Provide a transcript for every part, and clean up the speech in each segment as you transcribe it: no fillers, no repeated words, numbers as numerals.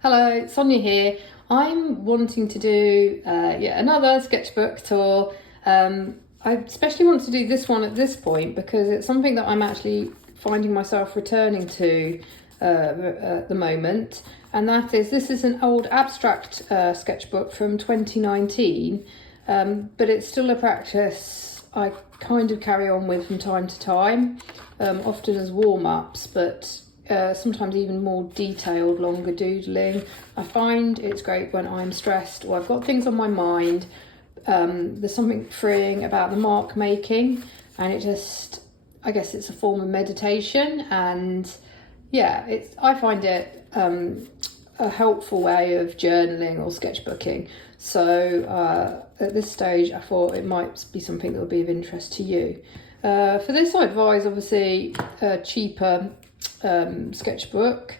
Hello, Sonia here. I'm wanting to do yet another sketchbook tour. I especially want to do this one at this point because it's something that I'm actually finding myself returning to at the moment. And this is an old abstract sketchbook from 2019, but it's still a practice I kind of carry on with from time to time, often as warm-ups, but sometimes even more detailed, longer doodling. I find it's great when I'm stressed or I've got things on my mind. There's something freeing about the mark making, and I guess it's a form of meditation, and I find it a helpful way of journaling or sketchbooking. So at this stage I thought it might be something that would be of interest to you. For this I advise obviously a cheaper sketchbook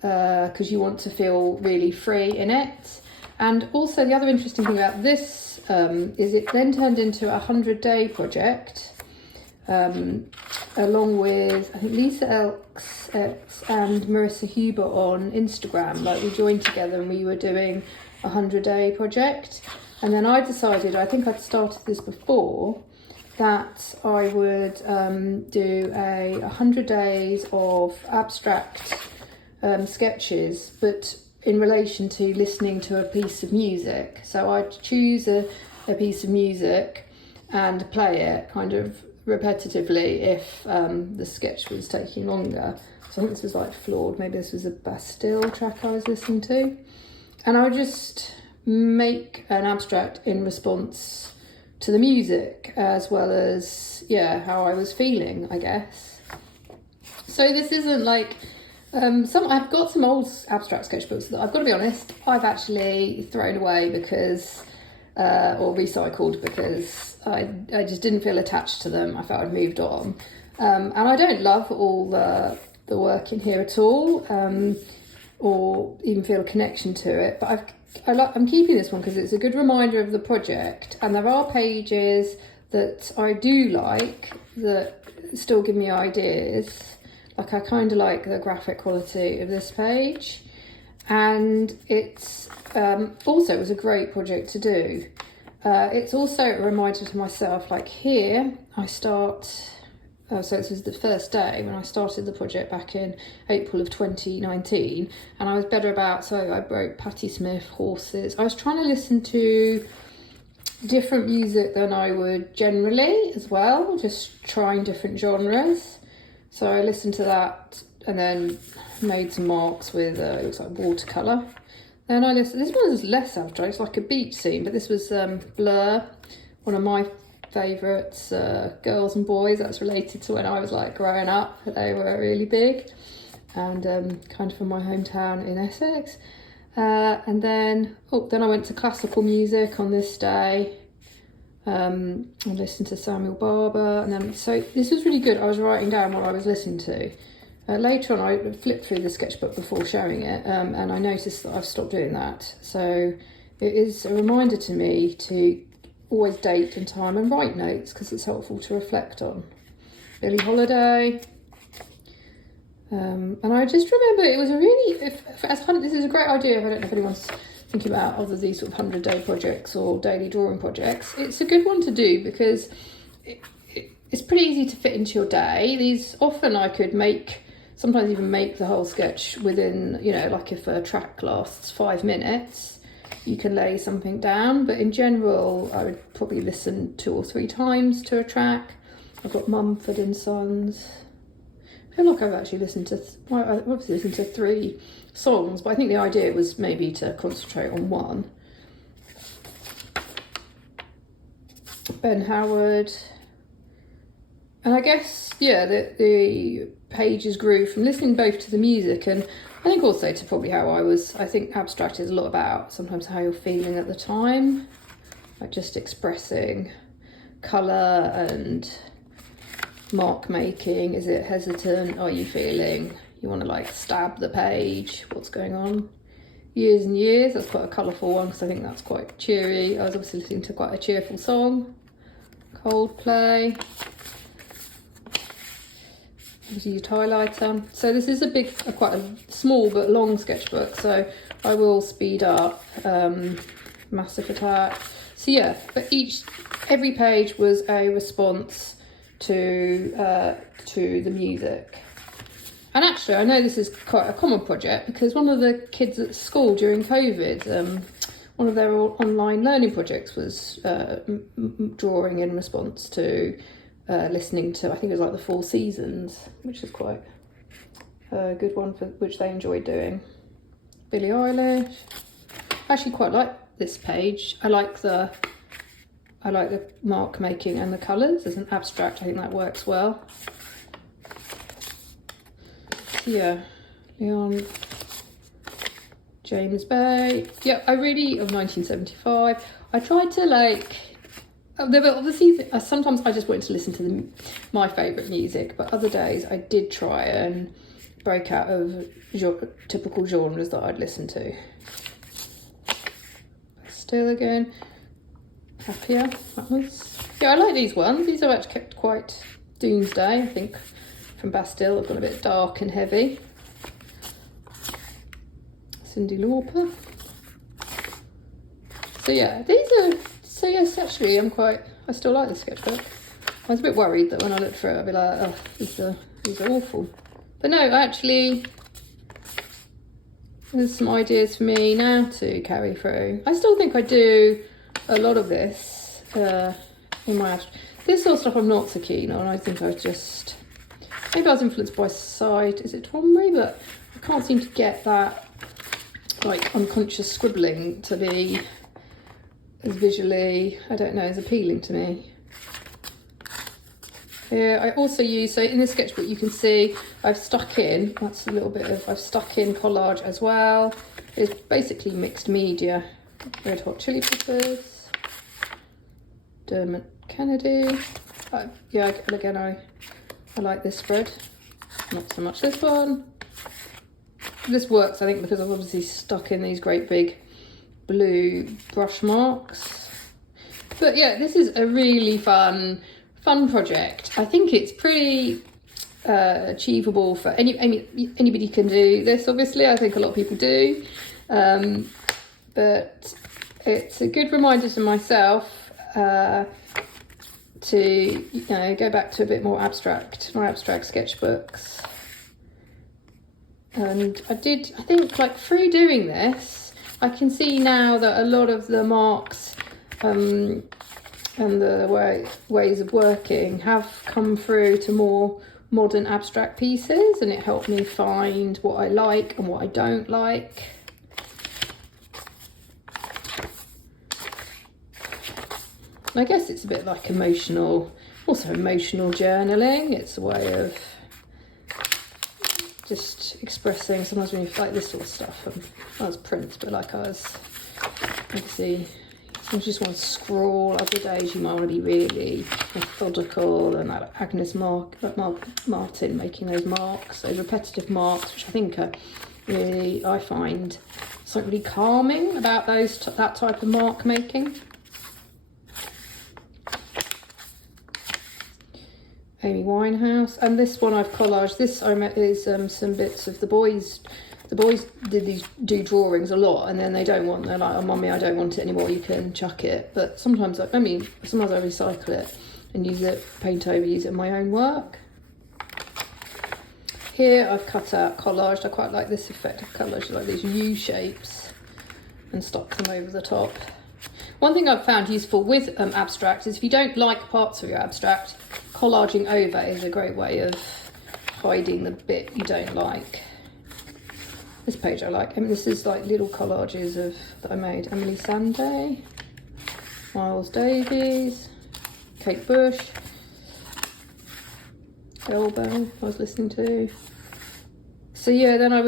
because you want to feel really free in it. And also the other interesting thing about this is it then turned into a 100-day project along with I think Lisa Elks and Marissa Huber on Instagram. Like, we joined together and we were doing a 100-day project, and then I decided, I think I'd started this before, that I would do a 100 days of abstract sketches, but in relation to listening to a piece of music. So I'd choose a piece of music and play it kind of repetitively if the sketch was taking longer. So I think this was like Flawed, maybe this was a Bastille track I was listening to. And I would just make an abstract in response to the music, as well as how I was feeling, I guess. So this isn't like I've got some old abstract sketchbooks that I've got to be honest I've actually thrown away because or recycled because I just didn't feel attached to them. I felt I'd moved on, and I don't love all the work in here at all, or even feel a connection to it, but I'm keeping this one because it's a good reminder of the project, and there are pages that I do like that still give me ideas. Like, I kind of like the graphic quality of this page, and it's also it was a great project to do. It's also a reminder to myself, like here I start. So this was the first day when I started the project back in April of 2019, and I was better about, so I wrote Patti Smith, Horses. I was trying to listen to different music than I would generally as well, just trying different genres. So I listened to that and then made some marks with, it looks like watercolour. Then I listened, this one was less abstract, it's like a beach scene, but this was Blur, one of my favourites, girls and boys. That's related to when I was like growing up. They were really big, and kind of from my hometown in Essex. And then I went to classical music on this day. I listened to Samuel Barber, and then so this was really good. I was writing down what I was listening to. Later on, I flipped through the sketchbook before showing it, and I noticed that I've stopped doing that. So it is a reminder to me to always date and time and write notes because it's helpful to reflect on. Billie Holiday. And I just remember it was a really, this is a great idea. I don't know if anyone's thinking about other these sort of 100-day projects or daily drawing projects. It's a good one to do because it's pretty easy to fit into your day. These often I could sometimes even make the whole sketch within, like if a track lasts 5 minutes, you can lay something down, but in general I would probably listen 2 or 3 times to a track. I've got Mumford and Sons. I feel like I've actually listened to I've obviously listened to 3 songs, but I think the idea was maybe to concentrate on one. Ben Howard. And I guess the pages grew from listening both to the music and I think also to probably how I think abstract is a lot about sometimes how you're feeling at the time, like just expressing colour and mark making. Is it hesitant? Are you feeling you want to like stab the page? What's going on? Years and Years, that's quite a colourful one because I think that's quite cheery. I was obviously listening to quite a cheerful song. Coldplay. I've used highlighter. So this is quite a small but long sketchbook, so I will speed up. Massive Attack. So yeah, but every page was a response to the music. And actually, I know this is quite a common project because one of the kids at school during COVID, one of their online learning projects was drawing in response to listening to, I think it was like the Four Seasons, which is quite a good one for which they enjoyed doing. Billie Eilish. I actually quite like this page. I like the mark making and the colours as an abstract. I think that works well. So yeah, Leon James Bay. Yeah, of 1975. I tried to there were obviously sometimes I just wanted to listen to my favourite music, but other days I did try and break out of typical genres that I'd listen to. Still again, Happier. I like these ones. These are actually kept quite doomsday, I think, from Bastille. They've gone a bit dark and heavy. Cyndi Lauper. So yeah, yes, actually I still like this sketchbook. I was a bit worried that when I looked through it I'd be like, oh, these are awful. But no, actually there's some ideas for me now to carry through. I still think I do a lot of this in my abstract. This sort of stuff I'm not so keen on. I think maybe I was influenced by is it Tomry, but I can't seem to get that unconscious scribbling to be as visually, I don't know, as appealing to me. Yeah, I also use, so in this sketchbook you can see I've stuck in collage as well. It's basically mixed media. Red Hot Chili Peppers, Dermot Kennedy. Again, I like this spread, not so much this one. This works, I think, because I've obviously stuck in these great big blue brush marks. But yeah, this is a really fun project. I think it's pretty achievable for anybody can do this, obviously. I think a lot of people do. But it's a good reminder to myself to go back to a bit more abstract sketchbooks. And I think through doing this, I can see now that a lot of the marks and the ways of working have come through to more modern abstract pieces, and it helped me find what I like and what I don't like. And I guess it's a bit like emotional journaling. It's a way of just expressing. Sometimes when you like this sort of stuff, that's print, but obviously, sometimes you just want to scroll. Other days you might want to be really methodical, and like Agnes Martin making those marks, those repetitive marks, which I think are really, I find something really calming about that type of mark making. Amy Winehouse, and this one I've collaged. This is some bits of the boys. The boys do drawings a lot, and then they're like, oh mummy, I don't want it anymore, you can chuck it. But sometimes I recycle it and use it in my own work. Here I've cut out, collaged. I quite like this effect of collage, like these U shapes, and stuck them over the top. One thing I've found useful with abstract is if you don't like parts of your abstract, collaging over is a great way of hiding the bit you don't like. This page I like. This is like little collages that I made. Emily Sandé, Miles Davies, Kate Bush, Elbow I was listening to. So yeah, then I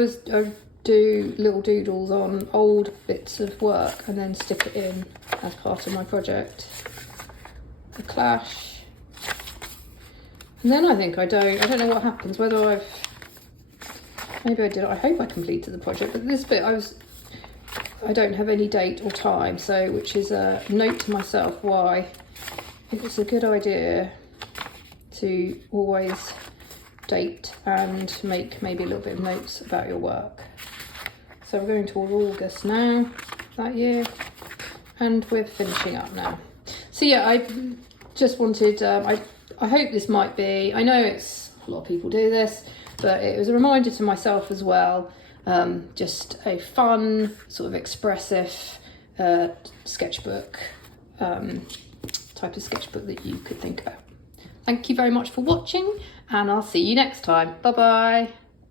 do little doodles on old bits of work and then stick it in as part of my project. The Clash. And then I think I don't know what happens, whether maybe I did, I hope I completed the project, but this bit I don't have any date or time, which is a note to myself why it's a good idea to always date and make maybe a little bit of notes about your work. So we're going toward August now, that year, and we're finishing up now. So yeah, I just wanted, I hope this might be, I know it's, a lot of people do this, but it was a reminder to myself as well, just a fun, sort of expressive sketchbook, type of sketchbook that you could think about. Thank you very much for watching, and I'll see you next time. Bye bye.